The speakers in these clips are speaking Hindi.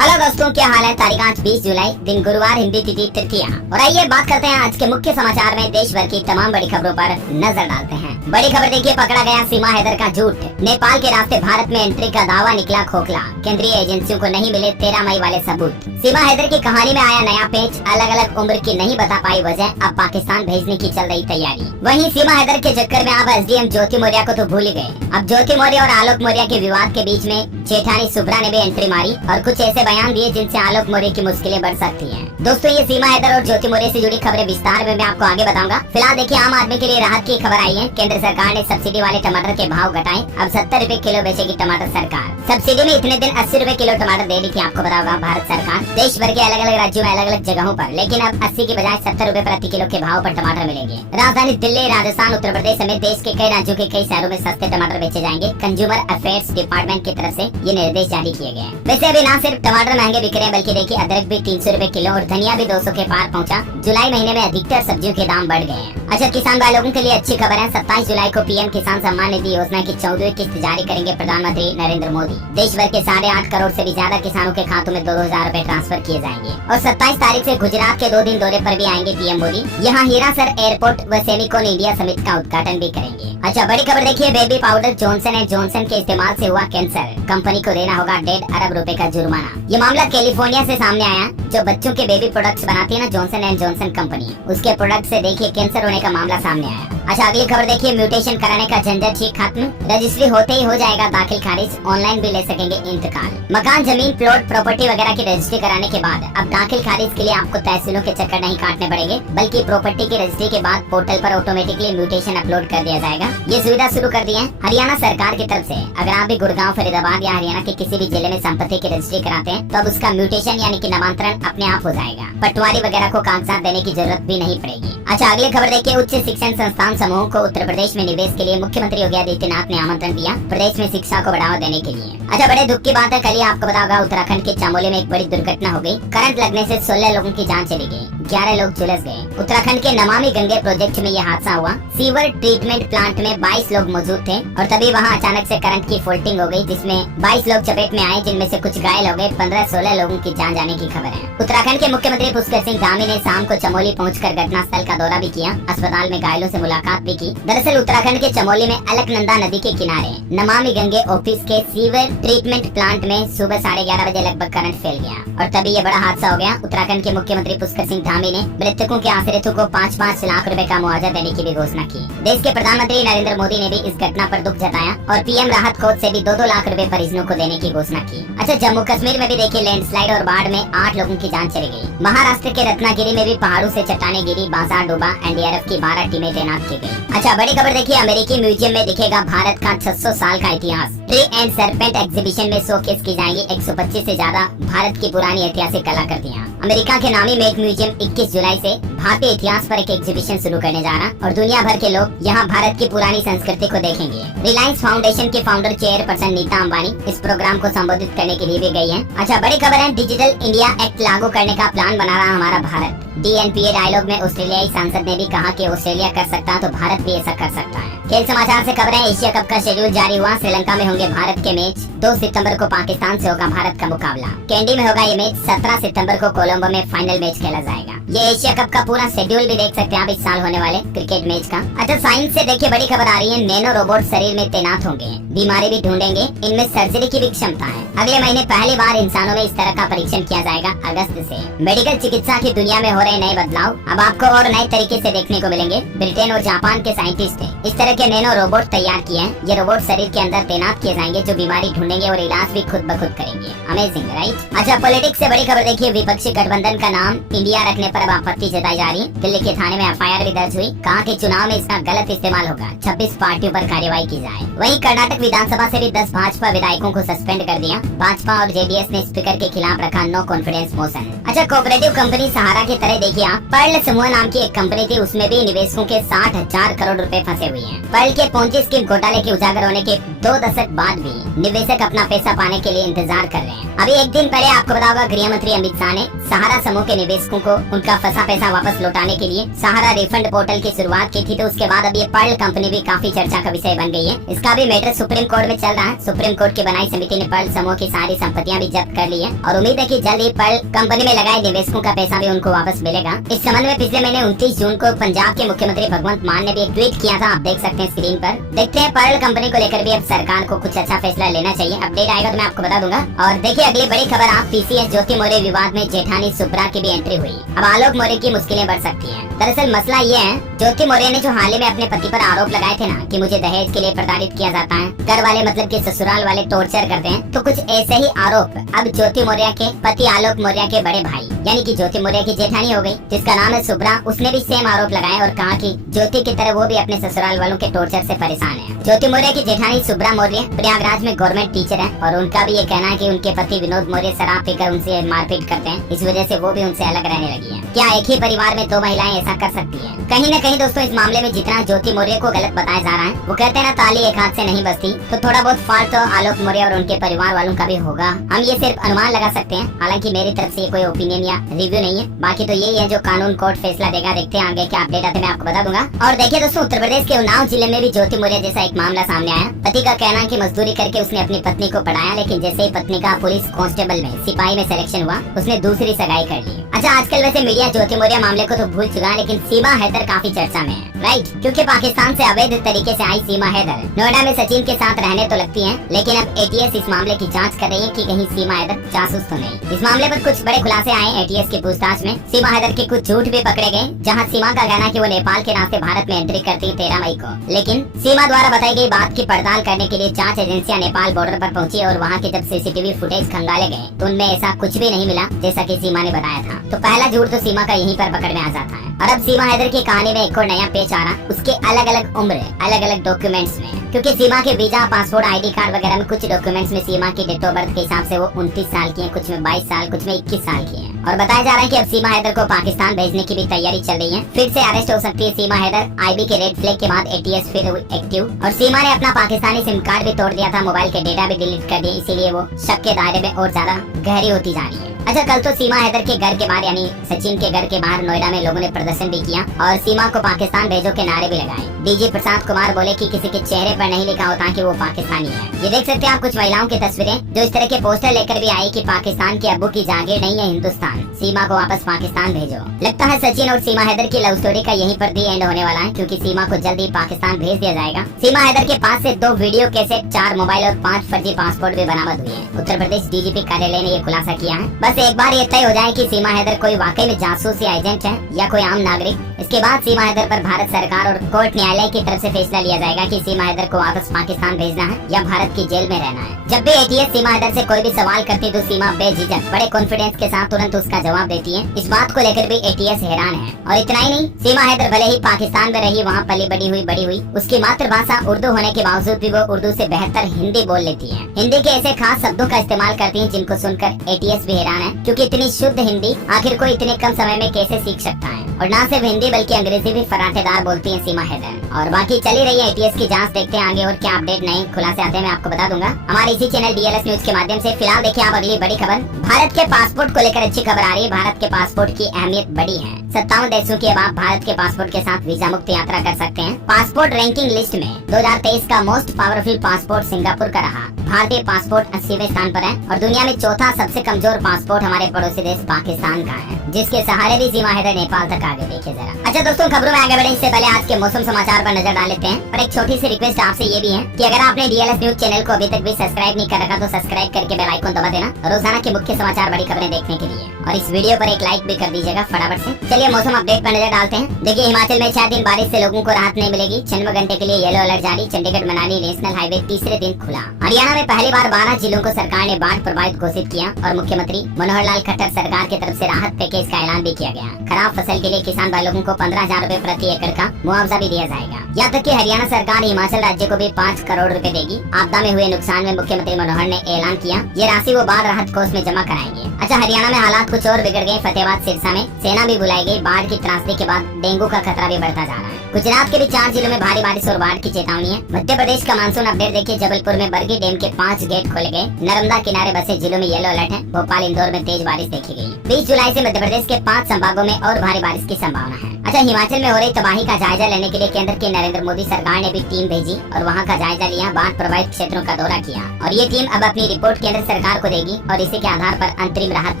हेलो दोस्तों, क्या हाल है। तारीख आज 20 जुलाई, दिन गुरुवार, हिंदी तिथि तृतीया। और आइए बात करते हैं आज के मुख्य समाचार में देश भर की तमाम बड़ी खबरों पर नजर डालते हैं। बड़ी खबर देखिए, पकड़ा गया सीमा हैदर का झूठ। नेपाल के रास्ते भारत में एंट्री का दावा निकला खोखला। केंद्रीय एजेंसियों को नहीं मिले 13 मई वाले सबूत। सीमा हैदर की कहानी में आया नया पेच। अलग अलग उम्र की नहीं बता पाई वजह, अब पाकिस्तान भेजने की चल रही तैयारी। वहीं सीमा हैदर के चक्कर में अब एसडीएम ज्योति मौर्य को तो भूल ही गए। अब ज्योति मौर्य और आलोक मौर्य के विवाद के बीच में जेठानी सुब्रा ने भी एंट्री मारी और कुछ ऐसे बयान दिए जिनसे आलोक मौर्य की मुश्किलें बढ़ सकती हैं। दोस्तों, ये सीमा हैदर और ज्योति मौर्य से जुड़ी खबरें विस्तार में मैं आपको आगे बताऊंगा। फिलहाल देखिए, आम आदमी के लिए राहत की खबर आई है। केंद्र सरकार ने सब्सिडी वाले टमाटर के भाव घटाए। अब 70 रुपए किलो बेचेगी टमाटर सरकार। सब्सिडी में इतने दिन 80 रुपए किलो टमाटर दे रही थी, आपको बताऊंगा भारत सरकार। देश भर के अलग अलग राज्यों में अलग अलग जगहों पर, लेकिन अब 80 की बजाय 70 रुपए प्रति किलो के भाव पर टमाटर मिलेंगे। राजधानी दिल्ली, राजस्थान, उत्तर प्रदेश समेत देश के कई राज्यों के कई शहरों में सस्ते टमाटर बेचे जाएंगे। कंज्यूमर अफेयर्स डिपार्टमेंट की तरफ से ये निर्देश जारी किए गए हैं। वैसे अभी न सिर्फ टमाटर महंगे बिक रहे हैं, बल्कि देखिए अदरक भी 300 रुपए किलो और धनिया भी 200 के पार पहुंचा। जुलाई महीने में अधिकतर सब्जियों के दाम बढ़ गए हैं। अच्छा, किसान भाई लोगों के लिए अच्छी खबर है। 27 जुलाई को पीएम किसान सम्मान निधि योजना की 14वीं किस्त जारी करेंगे प्रधानमंत्री नरेंद्र मोदी। देश भर के 8.5 करोड़ से भी ज्यादा किसानों के खातों में 2-2 हजार रूपए ट्रांसफर किए जाएंगे। और 27 तारीख से गुजरात के 2 दिन दौरे पर भी आएंगे पीएम मोदी। यहाँ हीरासर एयरपोर्ट व सेमिकोन इंडिया समिट का उद्घाटन भी करेंगे। अच्छा, बड़ी खबर देखिए, baby powder Johnson and Johnson के इस्तेमाल से हुआ कैंसर। कंपनी को देना होगा 1.5 अरब रुपए का जुर्माना। ये मामला कैलिफोर्निया से सामने आया। जो बच्चों के बेबी प्रोडक्ट्स बनाती है ना जॉनसन एंड जॉनसन कंपनी, उसके प्रोडक्ट से देखिए कैंसर होने का मामला सामने आया। अच्छा, अगली खबर देखिए, म्यूटेशन कराने का झंझट ठीक खत्म। रजिस्ट्री होते ही हो जाएगा दाखिल खारिज। ऑनलाइन भी ले सकेंगे इंतकाल। मकान, जमीन, प्लॉट, प्रॉपर्टी वगैरह की रजिस्ट्री कराने के बाद अब दाखिल खारिज के लिए आपको तहसीलों के चक्कर नहीं काटने पड़ेंगे, बल्कि प्रॉपर्टी की रजिस्ट्री के बाद पोर्टल पर ऑटोमेटिकली म्यूटेशन अपलोड कर दिया जाएगा। ये सुविधा शुरू कर दी है हरियाणा सरकार की तरफ से। अगर आप भी गुड़गांव, फरीदाबाद या हरियाणा के किसी भी जिले में संपत्ति की रजिस्ट्री कराते हैं तो अब उसका म्यूटेशन यानी कि नामांतरण अपने आप हो जाएगा। पटवारी वगैरह को कागजात देने की जरूरत भी नहीं पड़ेगी। अच्छा, अगली खबर देखिए, उच्च शिक्षण संस्थान समूह को उत्तर प्रदेश में निवेश के लिए मुख्यमंत्री योगी आदित्यनाथ ने आमंत्रण दिया, प्रदेश में शिक्षा को बढ़ावा देने के लिए। अच्छा, बड़े दुख की बात है, कल ही आपको बताऊंगा उत्तराखंड के चमोली में एक बड़ी दुर्घटना हो गई। करंट लगने से 16 लोगों की जान चली गई, 11 लोग झुलस गए। उत्तराखंड के नमामि गंगे प्रोजेक्ट में यह हादसा हुआ। सीवर ट्रीटमेंट प्लांट में 22 लोग मौजूद थे और तभी वहां अचानक से करंट की फॉल्टिंग हो गई, जिसमें 22 लोग चपेट में आए, जिनमें से कुछ घायल हो गए। 15-16 लोगों की जान जाने की खबर है। उत्तराखंड के मुख्यमंत्री पुष्कर सिंह धामी ने शाम को चमोली पहुंचकर घटनास्थल का दौरा भी किया। अस्पताल में घायलों से मुलाकात भी की। दरअसल उत्तराखंड के चमोली में अलकनंदा नदी के किनारे नमामि गंगे ऑफिस के सीवर ट्रीटमेंट प्लांट में सुबह 11:30 बजे लगभग करंट फैल गया और तभी ये बड़ा हादसा हो गया। उत्तराखंड के मुख्यमंत्री पुष्कर सिंह धामी ने मृतकों के आश्रितों को 5-5 लाख रुपए का मुआवजा देने की भी घोषणा की। देश के प्रधानमंत्री नरेंद्र मोदी ने भी इस घटना पर दुख जताया और पीएम राहत कोष से भी 2-2 लाख रुपए परिजनों को देने की घोषणा की। अच्छा, जम्मू कश्मीर में भी देखिए लैंडस्लाइड और बाढ़ में 8 लोगों की जान चली गई। महाराष्ट्र के रत्नागिरी में भी पहाड़ों से चट्टानें गिरी, बाजार डूबा। एनडीआरएफ की 12 टीमें तैनात की गई। अच्छा, बड़ी खबर देखिए, अमेरिकी म्यूजियम में दिखेगा भारत का 600 साल का इतिहास। ट्री एंड सरपेंट एग्जीबिशन में शोकेस की जाएंगी 125 से ज्यादा भारत की पुरानी ऐतिहासिक कलाकृतियाँ। अमेरिका के नामी मेक म्यूजियम 21 जुलाई से भारतीय इतिहास पर एक एग्जीबिशन शुरू करने जा रहा और दुनिया भर के लोग यहाँ भारत की पुरानी संस्कृति को देखेंगे। रिलायंस फाउंडेशन के फाउंडर चेयरपर्सन नीता अंबानी इस प्रोग्राम को संबोधित करने के लिए भी गई है। अच्छा, बड़ी खबर है, डिजिटल इंडिया एक्ट लागू करने का प्लान बना रहा हमारा भारत। डीएनपीए डायलॉग में ऑस्ट्रेलियाई सांसद ने भी कहा कि ऑस्ट्रेलिया कर सकता है तो भारत भी ऐसा कर सकता है। खेल समाचार से खबर है, एशिया कप का शेड्यूल जारी हुआ। श्रीलंका में होंगे भारत के मैच। 2 सितंबर को पाकिस्तान से होगा भारत का मुकाबला। कैंडी में होगा ये मैच। 17 सितंबर को कोलंबो में फाइनल मैच खेला जाएगा। ये एशिया कप का पूरा शेड्यूल भी देख सकते हैं आप इस साल होने वाले क्रिकेट मैच का। अच्छा, साइंस से देखिए बड़ी खबर आ रही है, नैनो रोबोट शरीर में तैनात होंगे, बीमारी भी ढूंढेंगे, इनमें सर्जरी की भी क्षमता है। अगले महीने पहली बार इंसानों में इस तरह का परीक्षण किया जाएगा अगस्त से। मेडिकल चिकित्सा की दुनिया में हो रहे नए बदलाव अब आपको और नए तरीके से देखने को मिलेंगे। ब्रिटेन और जापान के साइंटिस्ट ने इस तरह के नैनो रोबोट तैयार किए हैं। ये रोबोट शरीर के अंदर तैनात किए जाएंगे जो बीमारी ढूंढेंगे और इलाज भी खुद ब खुद करेंगे। Amazing, right. अच्छा, पॉलिटिक्स से बड़ी खबर देखिए, विपक्षी गठबंधन का नाम इंडिया रखने पर अब आपत्ति जताई जा रही है। दिल्ली के थाने में एफआईआर भी दर्ज हुई। कहा कि चुनाव में इसका गलत इस्तेमाल होगा। 26 पार्टियों पर कार्रवाई की जाए। वहीं कर्नाटक विधानसभा से भी 10 भाजपा विधायकों को सस्पेंड कर दिया। भाजपा और जेडीएस ने स्पीकर के खिलाफ रखा नो कॉन्फिडेंस मोशन। अच्छा, कोऑपरेटिव कंपनी सहारा की तरह देखिए आप, पर्ल समूह नाम की एक कंपनी थी, उसमें भी निवेशकों के 60,000 करोड़ रुपए फंसे हुए हैं। पर्ल के पोंजी स्कीम घोटाले के उजागर होने के 2 दशक बाद भी निवेशक अपना पैसा पाने के लिए इंतजार कर रहे हैं। अभी एक दिन पहले आपको बताऊंगा गृह मंत्री अमित शाह ने सहारा समूह के निवेशकों को उनका फंसा पैसा वापस लौटाने के लिए सहारा रिफंड पोर्टल की शुरुआत की थी, तो उसके बाद अब ये पर्ल कंपनी भी काफी चर्चा का विषय बन गई है। इसका भी मैटर सुप्रीम कोर्ट में चल रहा है। सुप्रीम कोर्ट की बनाई समिति ने पर्ल समूह की सारी संपत्तियां भी जब्त कर ली है और उम्मीद है कि जल्द ही पर्ल कंपनी में लगाए निवेशकों का पैसा भी उनको वापस मिलेगा। इस संबंध में पिछले महीने 29 जून को पंजाब के मुख्यमंत्री भगवंत मान ने भी एक ट्वीट किया था, आप देख सकते हैं स्क्रीन पर। देखते हैं पर्ल कंपनी को लेकर भी अब सरकार को कुछ अच्छा फैसला लेना चाहिए। अपडेट आएगा तो मैं आपको बता दूंगा। और देखिए अगली बड़ी खबर, आप पीसीएस ज्योति मौर्य विवाद में जेठानी सुब्रा की भी एंट्री हुई। अब आलोक मौर्य की मुश्किलें बढ़ सकती हैं। दरअसल मसला ये है, ज्योति मौर्य ने जो हाल ही में अपने पति पर आरोप लगाए थे ना कि मुझे दहेज के लिए प्रताड़ित किया जाता है, घर वाले मतलब कि ससुराल वाले टॉर्चर करते हैं, तो कुछ ऐसे ही आरोप अब ज्योति मौर्य के पति आलोक मौर्य के बड़े भाई यानी कि ज्योति मौर्य की जेठानी हो गई, जिसका नाम है सुब्रा, उसने भी सेम आरोप लगाए और कहा कि ज्योति की तरह वो भी अपने ससुराल वालों के टॉर्चर से परेशान है। ज्योति मौर्य की जेठानी सुब्रा मौर्य प्रयागराज में गवर्नमेंट टीचर है और उनका भी ये कहना है कि उनके पति विनोद मौर्य शराब पीकर उनसे मारपीट करते हैं, इस वजह से वो भी उनसे अलग रहने लगी है। क्या एक ही परिवार में दो महिलाएं ऐसा कर सकती है? कहीं न कहीं दोस्तों इस मामले में जितना ज्योति मौर्य को गलत बताया जा रहा है, वो कहते हैं ना ताली एक हाथ से नहीं बजती, तो थोड़ा बहुत फॉल्ट तो आलोक मौर्य और उनके परिवार वालों का भी होगा। हम ये सिर्फ अनुमान लगा सकते हैं, हालांकि मेरी तरफ से कोई ओपिनियन या रिव्यू नहीं है। बाकी तो यही है जो कानून कोर्ट फैसला देगा। देखते हैं आगे क्या अपडेट आते हैं, मैं आपको बता दूंगा। और देखिए दोस्तों, उत्तर प्रदेश के उन्नाव जिले में भी ज्योति मौर्य जैसा एक मामला सामने आया। पति का कहना है कि मजदूरी करके उसने अपनी पत्नी को पढ़ाया, लेकिन जैसे ही पत्नी का पुलिस कांस्टेबल में सिपाही में सिलेक्शन हुआ, उसने दूसरी सगाई कर ली। अच्छा, आजकल वैसे मीडिया ज्योति मौर्य मामले को तो भूल चुका है, लेकिन सीमा हैदर काफी चर्चा में है, राइट? क्योंकि पाकिस्तान से अवैध तरीके से आई सीमा हैदर नोएडा में सचिन के साथ रहने तो लगती हैं, लेकिन अब एटीएस इस मामले की जांच कर रही है कि कहीं सीमा हैदर जासूस तो नहीं। इस मामले पर कुछ बड़े खुलासे आए एटीएस की पूछताछ में। सीमा हैदर के कुछ झूठ भी पकड़े गए, जहां सीमा का कहना है कि वो नेपाल के रास्ते भारत में एंट्री करती 13 मई को, लेकिन सीमा द्वारा बताई गई बात की पड़ताल करने के लिए जांच एजेंसियां नेपाल बॉर्डर पर पहुंची और वहां के जब सीसीटीवी फुटेज खंगाले गए तो उनमें ऐसा कुछ भी नहीं मिला जैसा कि सीमा ने बताया था। तो पहला झूठ तो सीमा का यहीं पर पकड़ में आ जाता है। और अब सीमा हैदर की कहानी में एक और नया पेच आ रहा, उसके अलग अलग उम्र अलग अलग डॉक्यूमेंट्स में, क्योंकि सीमा के वीजा पासपोर्ट आईडी कार्ड वगैरह में कुछ डॉक्यूमेंट्स में सीमा की डेट ऑफ बर्थ के हिसाब से वो 29 साल की है, कुछ में 22 साल, कुछ में 21 साल की है। और बताया जा रहा है कि अब सीमा हैदर को पाकिस्तान भेजने की भी तैयारी चल रही है। फिर से अरेस्ट हो सकती है सीमा हैदर। आईबी के रेड फ्लैग के बाद एटीएस फिर एक्टिव, और सीमा ने अपना पाकिस्तानी सिम कार्ड भी तोड़ दिया था, मोबाइल के डेटा भी डिलीट कर दिए, इसीलिए वो शक के दायरे में और ज्यादा गहरी होती जा रही है। अच्छा, कल तो सीमा हैदर के घर के बाहर यानी सचिन के घर के बाहर नोएडा में लोगों ने प्रदर्शन भी किया और सीमा को पाकिस्तान भेजो के नारे भी लगाए। डीजी प्रसाद कुमार बोले कि किसी के चेहरे पर नहीं लिखा होता कि वो पाकिस्तानी है। ये देख सकते हैं आप कुछ महिलाओं की तस्वीरें जो इस तरह के पोस्टर लेकर भी आई कि पाकिस्तान के अब्बू की जागीर नहीं है हिंदुस्तान, सीमा को वापस पाकिस्तान भेजो। लगता है सचिन और सीमा हैदर की लव स्टोरी का यहीं पर दी एंड होने वाला है, क्योंकि सीमा को जल्द ही पाकिस्तान भेज दिया जाएगा। सीमा हैदर के पास से 2 वीडियो कैसेट, 4 मोबाइल और 5 फर्जी पासपोर्ट भी बरामद हुए हैं। उत्तर प्रदेश डीजीपी कार्यालय ने ये खुलासा किया है। बस एक बार ये तय हो जाए कि सीमा हैदर कोई वाकई में जासूस या एजेंट है या कोई आम नागरिक, इसके बाद सीमा हैदर पर भारत सरकार और कोर्ट न्यायालय की तरफ से फैसला लिया जाएगा कि सीमा हैदर को वापस पाकिस्तान भेजना है या भारत की जेल में रहना है। जब भी एटीएस सीमा हैदर से कोई भी सवाल करती तो सीमा बेझिझक बड़े कॉन्फिडेंस के साथ तुरंत उसका जवाब देती है। इस बात को लेकर भी एटीएस हैरान है। और इतना ही नहीं, सीमा हैदर भले ही पाकिस्तान में रही, वहाँ पली बड़ी हुई, उसकी मातृभाषा उर्दू होने के बावजूद भी वो उर्दू से बेहतर हिंदी बोल लेती है। हिंदी के ऐसे खास शब्दों का इस्तेमाल करती है जिनको सुनकर एटीएस भी हैरान है, क्योंकि इतनी शुद्ध हिंदी आखिर कोई इतने कम समय में कैसे सीख सकता है। और ना सिर्फ हिंदी बल्कि अंग्रेजी भी फराटेदार बोलती है सीमा हैदर। और बाकी चली रही है एटीएस की जांच, देखते हैं आगे और क्या अपडेट नए खुलासे आते हैं, मैं आपको बता दूंगा हमारे इसी चैनल डीएलएस न्यूज के माध्यम से। फिलहाल देखिए आप अगली बड़ी खबर, भारत के पासपोर्ट को लेकर अच्छी खबर आ रही है। भारत के पासपोर्ट की अहमियत बड़ी है। 57 देशों की अब आप भारत के पासपोर्ट के साथ वीजा मुक्त यात्रा कर सकते हैं। पासपोर्ट रैंकिंग लिस्ट में 2023 का मोस्ट पावरफुल पासपोर्ट सिंगापुर का रहा। भारतीय पासपोर्ट 80वें स्थान पर है और दुनिया में चौथा सबसे कमजोर पासपोर्ट हमारे पड़ोसी देश पाकिस्तान का है, जिसके सहारे भी सीमा हैदर नेपाल तक आगे। देखिए जरा। अच्छा दोस्तों, खबरों में आगे बढ़ने से पहले आज के मौसम समाचार पर नजर डाल लेते हैं। और एक छोटी सी रिक्वेस्ट आपसे ये भी है कि अगर आपने डीएलएस न्यूज चैनल को अभी तक भी सब्सक्राइब नहीं कर रखा तो सब्सक्राइब करके बेल आइकन दबा देना रोजाना के मुख्य समाचार बड़ी खबरें देखने के लिए। और इस वीडियो पर एक लाइक भी कर दीजिएगा फटाफट से। चलिए मौसम अपडेट पर नजर डालते हैं। देखिए, हिमाचल में 6 दिन बारिश से लोगों को राहत नहीं मिलेगी। 96 घंटे के लिए येलो अलर्ट जारी। चंडीगढ़ मनाली नेशनल हाईवे तीसरे दिन खुला। हरियाणा में पहली बार 12 जिलों को सरकार ने बाढ़ प्रभावित घोषित किया और मुख्यमंत्री मनोहर लाल खट्टर सरकार की तरफ से राहत पैकेज का ऐलान भी किया गया। खराब फसल के लिए किसान भाई लोगों को 15,000 रूपए प्रति एकड़ का मुआवजा भी दिया जाएगा। यहाँ तक कि हरियाणा सरकार हिमाचल राज्य को भी 5 करोड़ रुपए देगी। आपदा में हुए नुकसान में मुख्यमंत्री मनोहर ने ऐलान किया ये राशि वो बाढ़ राहत कोष में जमा कराएंगे। अच्छा, हरियाणा में हालात कुछ और बिगड़ गए। फतेहाबाद सिरसा में सेना भी बुलाई गई। बाढ़ की त्रासदी के बाद डेंगू का खतरा भी बढ़ता जा रहा है। गुजरात के भी 4 जिलों में भारी बारिश और बाढ़ की चेतावनी है। मध्य प्रदेश का मानसून अपडेट देखिए, जबलपुर में बरगी डैम के 5 गेट खोले गए। नर्मदा किनारे बसे जिलों में येलो अलर्ट है। भोपाल, इंदौर में तेज बारिश देखी गई। 20 जुलाई से मध्य प्रदेश के 5 संभागों में और भारी बारिश की संभावना है। अच्छा, हिमाचल में हो रही तबाही का जायजा लेने के लिए केंद्र की नरेंद्र मोदी सरकार ने भी टीम भेजी और वहां का जायजा लिया, बाढ़ प्रभावित क्षेत्रों का दौरा किया और ये टीम अब अपनी रिपोर्ट केंद्र सरकार को देगी और इसी के आधार पर अंतरिम राहत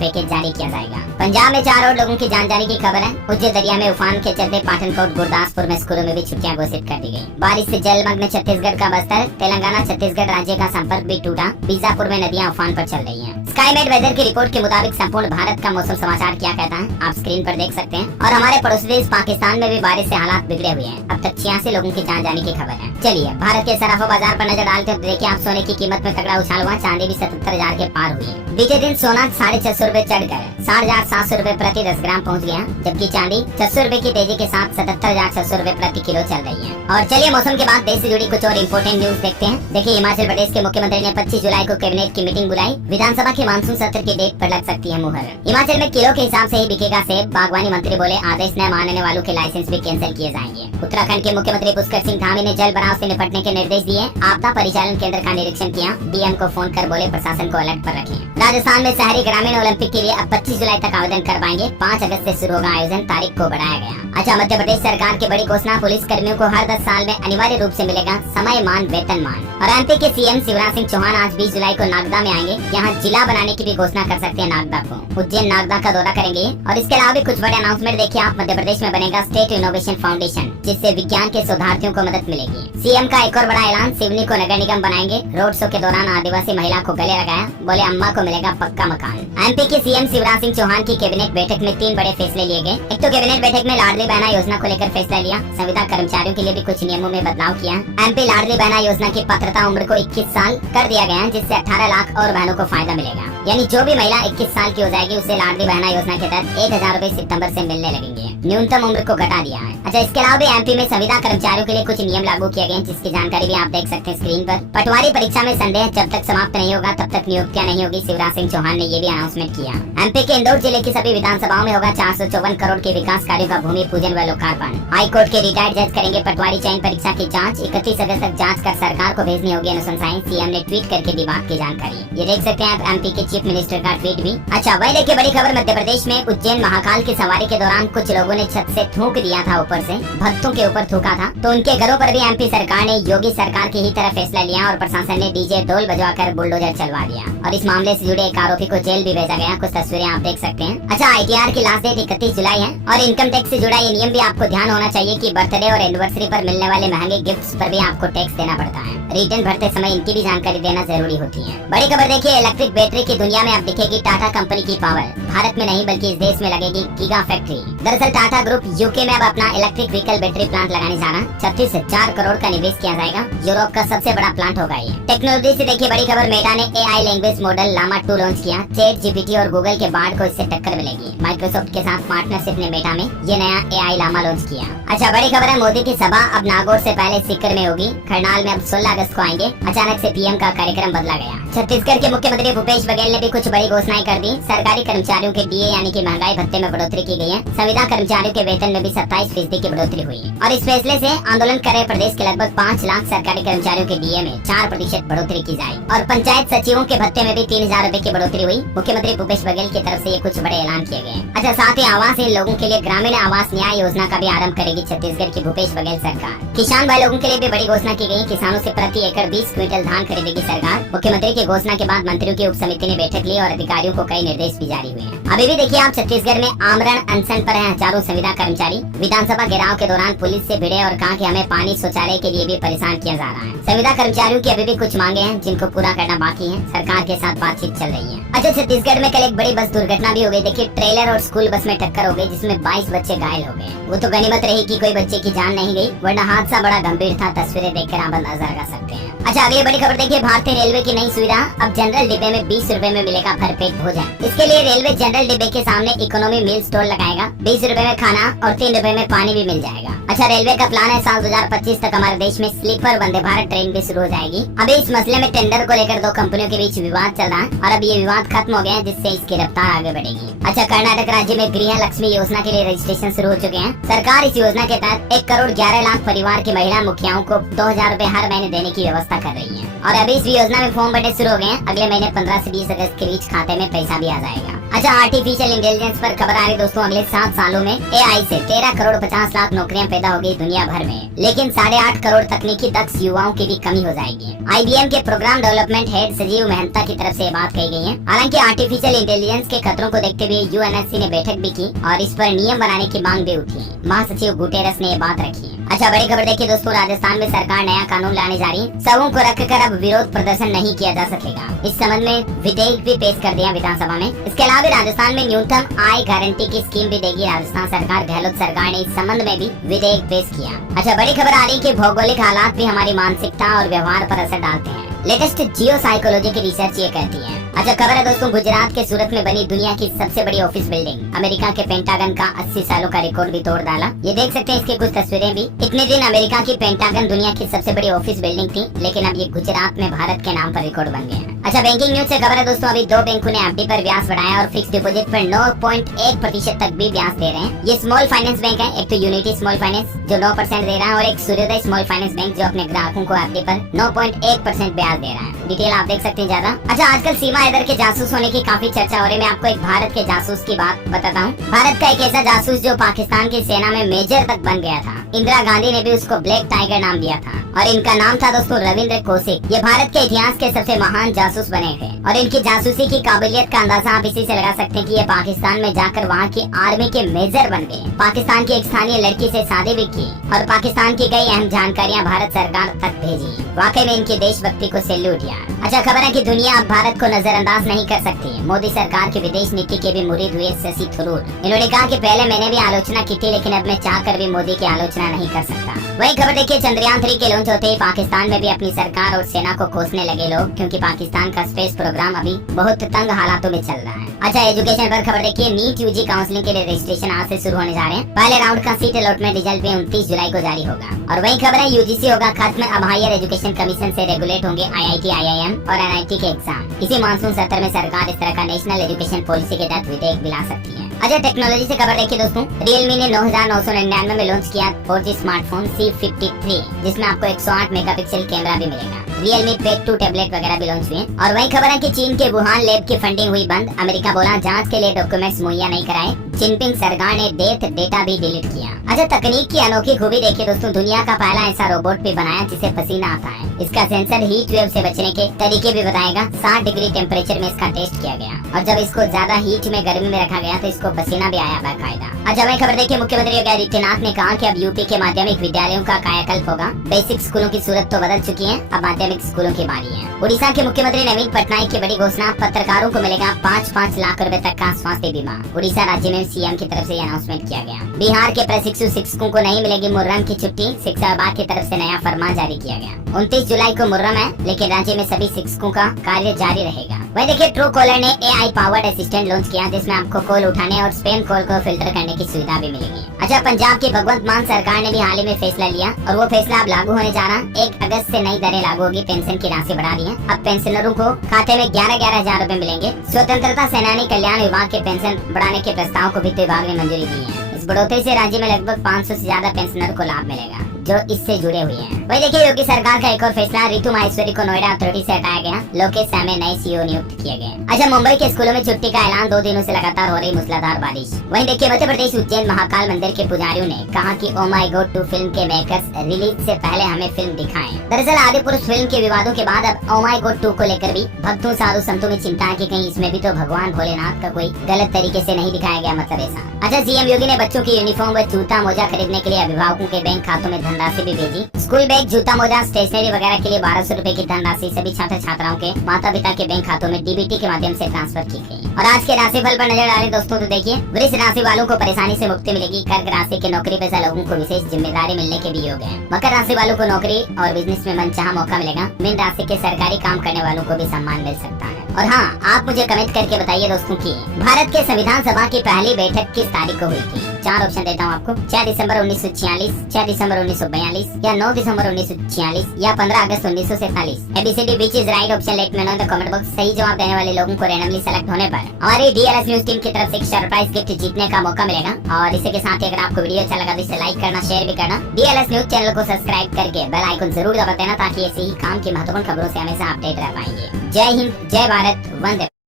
पैकेज जारी किया जाएगा। पंजाब में 4 और लोगों की जान जाने की खबर है। उज्जैन दरिया में उफान के चलते पाटनकोट, गुरदासपुर में स्कूलों में भी छुट्टियां घोषित कर दी गई। बारिश से जलमग्न छत्तीसगढ़ का बस्तर, तेलंगाना छत्तीसगढ़ राज्य का संपर्क भी टूटा। बीजापुर में नदियां उफान पर चल रही हैं। स्काईमेट वेदर की रिपोर्ट के मुताबिक संपूर्ण भारत का मौसम समाचार क्या कहता है आप स्क्रीन पर देख सकते हैं। और हमारे पड़ोसी देश पाकिस्तान में भी बारिश से हालात बिगड़े हुए हैं। अब तक 86 लोगों की जान जाने की खबर है। चलिए भारत के सराफा बाजार पर नजर डालते हैं। देखिए, आप सोने की कीमत में तगड़ा उछाल हुआ, चांदी भी 77,000 के पार हुई। बीते दिन सोना 650 रूपए चढ़कर 60,700 रूपए प्रति 10 ग्राम पहुंच गया, जबकि चांदी 600 रूपए की तेजी के साथ 77,600 रूपए प्रति किलो चल रही है। और चलिए मौसम के बाद देश से जुड़ी कुछ और इम्पोर्टेंट न्यूज देखते हैं। देखिए, हिमाचल प्रदेश के मुख्यमंत्री ने 25 जुलाई को कैबिनेट की मीटिंग बुलाई। विधानसभा के मानसून सत्र की डेट पर लग सकती है मुहर। हिमाचल में किलो के हिसाब से ही बिकेगा सेब। बागवानी मंत्री बोले आदेश न मानने वालों के लाइसेंस भी कैंसिल किए जाएंगे। उत्तराखंड के मुख्यमंत्री पुष्कर सिंह धामी ने जल भराव से निपटने के निर्देश दिए। आपदा परिचालन केंद्र का निरीक्षण किया। डीएम को फोन कर बोले प्रशासन को अलर्ट पर रखें। राजस्थान में शहरी ग्रामीण ओलंपिक के लिए अब 25 जुलाई तक आवेदन कर पाएंगे। 5 अगस्त से शुरू होगा आयोजन, तारीख को बढ़ाया गया। अच्छा, मध्य प्रदेश सरकार की बड़ी घोषणा, पुलिस कर्मियों को हर 10 साल में अनिवार्य रूप से मिलेगा समयमान वेतनमान। और एमपी के सीएम शिवराज सिंह चौहान आज 20 जुलाई को नागदा में आएंगे। यहाँ जिला बनाने की भी घोषणा कर सकते हैं नागदा को। उज्जैन नागदा का दौरा करेंगे। और इसके अलावा भी कुछ बड़े अनाउंसमेंट देखिए आप। मध्य प्रदेश में बनेगा स्टेट इनोवेशन फाउंडेशन, जिससे विज्ञान के शोधार्थियों को मदद मिलेगी। सीएम का एक और बड़ा ऐलान, सिवनी को नगर निगम बनाएंगे। रोड शो के दौरान आदिवासी महिला को गले लगाया, बोले अम्मा को मिलेगा पक्का मकान। एमपी के सीएम शिवराज सिंह चौहान की कैबिनेट बैठक में 3 बड़े फैसले लिए गए। एक तो कैबिनेट बैठक में लाडली बहना योजना को लेकर फैसला लिया। संविदा कर्मचारियों के लिए भी कुछ नियमों में बदलाव किया। एमपी लाडली बहना योजना की पात्रता उम्र को 21 साल कर दिया गया है, जिससे 18 लाख और बहनों को फायदा मिलेगा। यानी जो भी महिला 21 साल की हो जाएगी उसे लाडली बहना योजना के तहत 1,000 रूपए सितंबर से मिलने लगेंगे। न्यूनतम उम्र को घटा दिया है। अच्छा, इसके अलावा भी एमपी में संविदा कर्मचारियों के लिए कुछ नियम लागू किए गए, जिसकी जानकारी भी आप देख सकते हैं स्क्रीन पर। पटवारी परीक्षा में संदेह जब तक समाप्त नहीं होगा तब तक नियुक्तियां नहीं होगी। शिवराज सिंह चौहान ने ये भी अनाउंसमेंट किया। एमपी के इंदौर जिले की सभी विधानसभाओं में होगा 454 करोड़ के विकास कार्यों का भूमि पूजन व लोकार्पण। हाई कोर्ट के रिटायर्ड जज करेंगे पटवारी चयन परीक्षा की जांच। 31 अगस्त तक जांच कर सरकार को भेजनी होगी अनुशंसाएं। सीएम ने ट्वीट करके दी बात की जानकारी। ये देख सकते हैं आप एमपी के चीफ मिनिस्टर का ट्वीट भी। अच्छा, वही देखिए बड़ी खबर मध्य प्रदेश में उज्जैन महाकाल की सवारी के दौरान कुछ लोगों ने छत से थूक दिया था, ऊपर से भक्तों के ऊपर थूका था, तो उनके घरों पर भी एमपी सरकार ने योगी सरकार की ही तरह फैसला लिया और प्रशासन ने डीजे ढोल बजवाकर बुलडोजर चलवा दिया और इस मामले से जुड़े एक आरोपी को जेल भी भेजा गया। कुछ तस्वीरें आप देख सकते हैं। अच्छा, आईटीआर की लास्ट डेट 31 जुलाई है और इनकम टैक्स से जुड़ा ये नियम भी आपको ध्यान होना चाहिए कि बर्थडे और एनिवर्सरी पर मिलने वाले महंगे गिफ्ट्स पर भी आपको टैक्स देना पड़ता है। रिटर्न भरते समय इनकी भी जानकारी देना जरूरी होती है। बड़ी खबर देखिए, इलेक्ट्रिक बैटरी की दुनिया में अब दिखेगी टाटा कंपनी की पावर। भारत में नहीं बल्कि इस देश में लगेगी गीगा फैक्ट्री। दरअसल टाटा ग्रुप यूके में अब अपना इलेक्ट्रिक व्हीकल बैटरी प्लांट लगाने जा रहा। 36,000 करोड़ का निवेश किया जाएगा। यूरोप का सबसे बड़ा प्लांट होगा ये। टेक्नोलॉजी से देखिए बड़ी खबर, मेटा ने AI language model Llama 2 launch किया। चैट जीपीटी और गूगल के बार्ड को इससे टक्कर मिलेगी। माइक्रोसॉफ्ट के साथ पार्टनरशिप ने मेटा में ये नया एआई लामा लॉन्च किया। अच्छा, बड़ी खबर है, मोदी की सभा अब नागौर से पहले सीकर में होगी। करनाल में अब 16 अगस्त को आएंगे। अचानक से पीएम का कार्यक्रम बदला गया। छत्तीसगढ़ के मुख्यमंत्री भूपेश बघेल ने भी कुछ बड़ी घोषणाएं कर दी। सरकारी कर्मचारियों के डीए यानी कि महंगाई भत्ते में बढ़ोतरी की गई है। संविदा कर्मचारियों के वेतन में भी 27% की बढ़ोतरी हुई और इस फैसले से आंदोलन कर रहे प्रदेश के लगभग 5 लाख सरकारी कर्मचारियों के डीए में 4% बढ़ोतरी की जाएगी और पंचायत सचिवों के भत्ते में भी 3,000 रूपए की बढ़ोतरी हुई। मुख्यमंत्री भूपेश बघेल की तरफ से ये कुछ बड़े ऐलान किए गए। अच्छा, साथ ही आवासहीन लोगों के लिए ग्रामीण आवास न्याय योजना का भी आरंभ करेगी छत्तीसगढ़ की भूपेश बघेल सरकार। किसान भाई लोगों के लिए भी बड़ी घोषणा की गई। किसानों से प्रति एकड़ 20 क्विंटल धान खरीदेगी सरकार। मुख्यमंत्री की घोषणा के बाद मंत्रियों की उप समिति ने बैठक ली और अधिकारियों को कई निर्देश भी जारी हुए हैं। अभी भी देखिए आप, छत्तीसगढ़ में आमरण अनशन पर हैं हजारों संविदा कर्मचारी। विधानसभा घेराव के दौरान पुलिस से भिड़े और कहा कि हमें पानी शौचालय के लिए भी परेशान किया जा रहा है। संविदा कर्मचारियों की अभी भी कुछ मांगे हैं जिनको पूरा करना बाकी है। सरकार के साथ बातचीत चल रही है। अच्छा, छत्तीसगढ़ में कल एक बड़ी बस दुर्घटना भी हो गई। देखिए, ट्रेलर और स्कूल बस में टक्कर हो गई जिसमें 22 बच्चे घायल हो गए। वो तो गनीमत रही कि कोई बच्चे की जान नहीं गई, वरना हादसा बड़ा गंभीर था। तस्वीरें देखकर आप अंदाजा लगा सकते हैं। अच्छा अगली बड़ी खबर देखिए, भारतीय रेलवे की नई सुविधा, अब जनरल डिब्बे में 20 रुपए में मिलेगा भरपेट भोजन। इसके लिए रेलवे जनरल डिब्बे के सामने इकोनॉमी मील स्टॉल लगाएगा। 20 रुपए में खाना और 3 रुपए में पानी भी मिल जाएगा। अच्छा रेलवे का प्लान है साल 2025 तक हमारे देश में स्लीपर वंदे भारत ट्रेन भी शुरू हो जाएगी। अभी इस मसले में टेंडर को लेकर दो कंपनियों के बीच विवाद चल रहा है और अब ये विवाद खत्म हो गया है, जिससे इसकी रफ्तार आगे बढ़ेगी। अच्छा कर्नाटक राज्य में गृह लक्ष्मी योजना के लिए रजिस्ट्रेशन शुरू हो चुके हैं। सरकार इस योजना के तहत 1 करोड़ 11 लाख परिवार की महिला मुखियाओं को 2000 रुपए हर महीने देने की व्यवस्था कर रही है और अभी इस योजना में फॉर्म भरने शुरू हो गए हैं। अगले महीने 15 से 20 अगस्त के बीच खाते में पैसा भी आ जाएगा। अच्छा आर्टिफिशियल इंटेलिजेंस पर खबर आ रही दोस्तों, अगले 7 सालों में AI से 13 करोड़ 50 लाख नौकरियां पैदा होगी दुनिया भर में, लेकिन 8.5 करोड़ तकनीकी दक्ष युवाओं की भी कमी हो जाएगी। IBM के program development head Sanjeev Mehta की तरफ से ये बात कही गई है। हालांकि आर्टिफिशियल इंटेलिजेंस के खतरों को देखते हुए UNSC ने बैठक भी की और इस पर नियम बनाने की मांग भी उठी। महासचिव गुटेरस ने ये बात रखी। अच्छा बड़ी खबर देखिए दोस्तों, राजस्थान में सरकार नया कानून लाने जा रही है। सबों को रखकर अब विरोध प्रदर्शन नहीं किया जा सकेगा। इस संबंध में विधेयक भी पेश कर दिया विधानसभा में। इसके अलावा राजस्थान में न्यूनतम आय गारंटी की स्कीम भी देगी राजस्थान सरकार। गहलोत सरकार ने इस संबंध में भी विधेयक पेश किया। अच्छा बड़ी खबर आ रही है कि भौगोलिक हालात भी हमारी मानसिकता और व्यवहार पर असर डालते हैं। लेटेस्ट जियो साइकोलॉजी की रिसर्च ये कहती है। अच्छा खबर है दोस्तों, गुजरात के सूरत में बनी दुनिया की सबसे बड़ी ऑफिस बिल्डिंग अमेरिका के पेंटागन का 80 सालों का रिकॉर्ड भी तोड़ डाला। ये देख सकते हैं इसकी कुछ तस्वीरें भी। इतने दिन अमेरिका की पेंटागन दुनिया की सबसे बड़ी ऑफिस बिल्डिंग थी, लेकिन अब ये गुजरात में भारत के नाम पर रिकॉर्ड बन गया है। अच्छा बैंकिंग न्यूज से खबर है दोस्तों, अभी 2 बैंकों ने FD पर ब्याज बढ़ाया और फिक्स डिपॉजिट पर 9.1% तक भी ब्याज दे रहे हैं। ये स्मॉल फाइनेंस बैंक है, एक तो यूनिटी स्मॉल फाइनेंस जो 9% दे रहा है और एक सूर्योदय स्मॉल फाइनेंस बैंक जो अपने ग्राहकों को FD पर 9.1% ब्याज दे रहा है। डिटेल आप देख सकते हैं ज्यादा। अच्छा आजकल सीमा हैदर के जासूस होने की काफी चर्चा हो रही है। मैं आपको एक भारत के जासूस की बात बताता हूँ। भारत का एक ऐसा जासूस जो पाकिस्तान की सेना में मेजर तक बन गया था। इंदिरा गांधी ने भी उसको ब्लैक टाइगर नाम दिया था और इनका नाम था दोस्तों रविंद्र कौशिक। ये भारत के इतिहास के सबसे महान जासूस बने थे और इनकी जासूसी की काबिलियत का अंदाजा आप इसी से लगा सकते हैं कि ये पाकिस्तान में जाकर वहाँ की आर्मी के मेजर बन गए। पाकिस्तान की एक स्थानीय लड़की से शादी भी की और पाकिस्तान की कई अहम जानकारियाँ भारत सरकार तक भेजी। वाकई में इनकी देशभक्ति को सैल्यूट यार। अच्छा खबर है कि दुनिया अब भारत को नजरअंदाज नहीं कर सकती। मोदी सरकार की विदेश नीति के भी मुरीद हुए शशि थरूर। इन्होंने कहा कि पहले मैंने भी आलोचना की थी, लेकिन अब मैं चाहकर भी मोदी की आलोचना नहीं कर सकता। वही खबर देखिए, चंद्रयान 3 के लॉन्च होते ही पाकिस्तान में भी अपनी सरकार और सेना को कोसने लगे लोग, क्योंकि पाकिस्तान का स्पेस प्रोग्राम अभी बहुत तंग हालातों में चल रहा है। अच्छा एजुकेशन पर खबर देखिए, नीट UG काउंसलिंग के लिए रजिस्ट्रेशन आज से शुरू होने जा रहे हैं। पहले राउंड का सीट अलॉटमेंट रिजल्ट भी 29 जुलाई को जारी होगा। और वही खबर है UGC होगा खत्म, अब हायर एजुकेशन कमीशन से रेगुलेट होंगे IIT, IIM और NIT के एग्जाम। इसी मानसून सत्र में सरकार इस तरह का नेशनल एजुकेशन पॉलिसी के तहत विधेयक भी ला सकती है। अच्छा टेक्नोलॉजी से खबर देखिए दोस्तों, रियलमी ने 9,999 में लॉन्च किया 4G स्मार्टफोन C53, जिसमें आपको 108 मेगापिक्सल कैमरा भी मिलेगा। रियलमी पेड 2 टैबलेट वगैरह भी लॉन्च हुए। और वही खबर है कि चीन के वुहान लैब की फंडिंग हुई बंद। अमेरिका बोला जांच के लिए डॉक्यूमेंट्स मुहैया नहीं कराए। जिनपिंग सरकार ने डेथ डेटा भी डिलीट किया। अच्छा तकनीक की अनोखी खूबी देखिए दोस्तों, दुनिया का पहला ऐसा रोबोट भी बनाया जिसे पसीना आता है। इसका सेंसर हीट वेव से बचने के तरीके भी बताएगा। 60 डिग्री टेम्परेचर में इसका टेस्ट किया गया और जब इसको ज्यादा हीट में गर्मी में रखा गया तो इसको पसीना भी आया बाकायदा। अच्छा वही खबर देखिए, मुख्यमंत्री योगी आदित्यनाथ ने कहा कि अब यूपी के माध्यमिक विद्यालयों का कायाकल्प होगा। बेसिक स्कूलों की सूरत तो बदल चुकी है, अब माध्यमिक स्कूलों की बारी है। उड़ीसा के मुख्यमंत्री नवीन पटनायक की बड़ी घोषणा, पत्रकारों को मिलेगा 5-5 लाख रुपए तक का स्वास्थ्य बीमा। उड़ीसा राज्य में CM की तरफ से अनाउंसमेंट किया गया। बिहार के प्रशिक्षु शिक्षकों को नहीं मिलेगी मुहर्रम की छुट्टी, शिक्षा विभाग की तरफ से नया फरमान जारी किया गया। 29 जुलाई को मुहर्रम है, लेकिन राज्य में सभी शिक्षकों का कार्य जारी रहेगा। वही देखिए, ट्रू कॉलर ने AI पावर्ड असिस्टेंट लॉन्च किया, जिसमें आपको कॉल उठाने और स्पैम कॉल को फिल्टर करने की सुविधा भी मिलेगी। अच्छा पंजाब की भगवंत मान सरकार ने भी हाल ही में फैसला लिया और वो फैसला अब लागू होने जा रहा। 1 अगस्त से नई दरें लागू होगी। पेंशन की राशि बढ़ा दी है। अब पेंशनरों को खाते में 11-11 हजार रूपए मिलेंगे। स्वतंत्रता सेनानी कल्याण विभाग के पेंशन बढ़ाने के प्रस्ताव को वित्त विभाग ने मंजूरी दी है। इस बढ़ोतरी से राज्य में लगभग 500 से ज्यादा पेंशनर को लाभ मिलेगा जो इससे जुड़े हुए हैं। वही देखिए, योगी सरकार का एक और फैसला, ऋतु माहेश्वरी को नोएडा अथॉरिटी से हटाया गया। लोकेश सामे नए CEO नियुक्त किए गए। अच्छा मुंबई के स्कूलों में छुट्टी का ऐलान, 2 दिनों से लगातार हो रही मूसलाधार बारिश। वहीं देखिए, मध्य प्रदेश उज्जैन महाकाल मंदिर के पुजारियों ने कहा कि ओ माय गॉड 2 फिल्म के मेकर्स रिलीज से पहले हमें फिल्म दिखाएं। दरअसल आदिपुरुष फिल्म के विवादों के बाद अब ओ माय गॉड 2 को लेकर भी भक्तों साधु संतों में चिंता है कि कहीं इसमें भी तो भगवान भोलेनाथ का कोई गलत तरीके से नहीं दिखाया गया, मतलब ऐसा। अच्छा CM योगी ने बच्चों की यूनिफॉर्म व जूता मोजा खरीदने के लिए अभिभावकों के बैंक खातों में धनराशि धनराशि भी भेजी। स्कूल बैग, जूता मोजा, स्टेशनरी वगैरह के लिए 1200 रूपए की धनराशि सभी छात्र छात्राओं के माता पिता के बैंक खातों में डीबीटी के माध्यम से ट्रांसफर की गई। और आज के राशिफल पर नजर डालें दोस्तों तो देखिए, वृष राशि वालों को परेशानी से मुक्ति मिलेगी। कर्क राशि के नौकरी पेशा लोगों को विशेष जिम्मेदारी मिलने के भी योग है। मकर राशि वालों को नौकरी और बिजनेस में मनचाहा मौका मिलेगा। मीन राशि के सरकारी काम करने वालों को भी सम्मान मिल सकता है। और हाँ, आप मुझे कमेंट करके बताइए दोस्तों कि भारत के संविधान सभा की पहली बैठक किस तारीख को हुई थी। 4 ऑप्शन देता हूँ आपको, 6 दिसंबर 1946, 6 दिसंबर 1942, या 9 दिसंबर 1946, या 15 अगस्त 1947। ABCD which is right option let me know in the comment box. सही जवाब देने वाले लोगों को रैंडमली सेलेक्ट होने पर हमारी DLS न्यूज टीम की तरफ से एक सरप्राइज गिफ्ट जीतने का मौका मिलेगा। और इसी के साथ ही अगर आपको वीडियो अच्छा लगा तो इसे लाइक करना, शेयर भी करना। DLS न्यूज चैनल को सब्सक्राइब करके बेल आइकन जरूर दबा देना ताकि ऐसे ही काम की महत्वपूर्ण खबरों से हमेशा अपडेट रह पाएंगे। जय हिंद, जय भारत, वंदे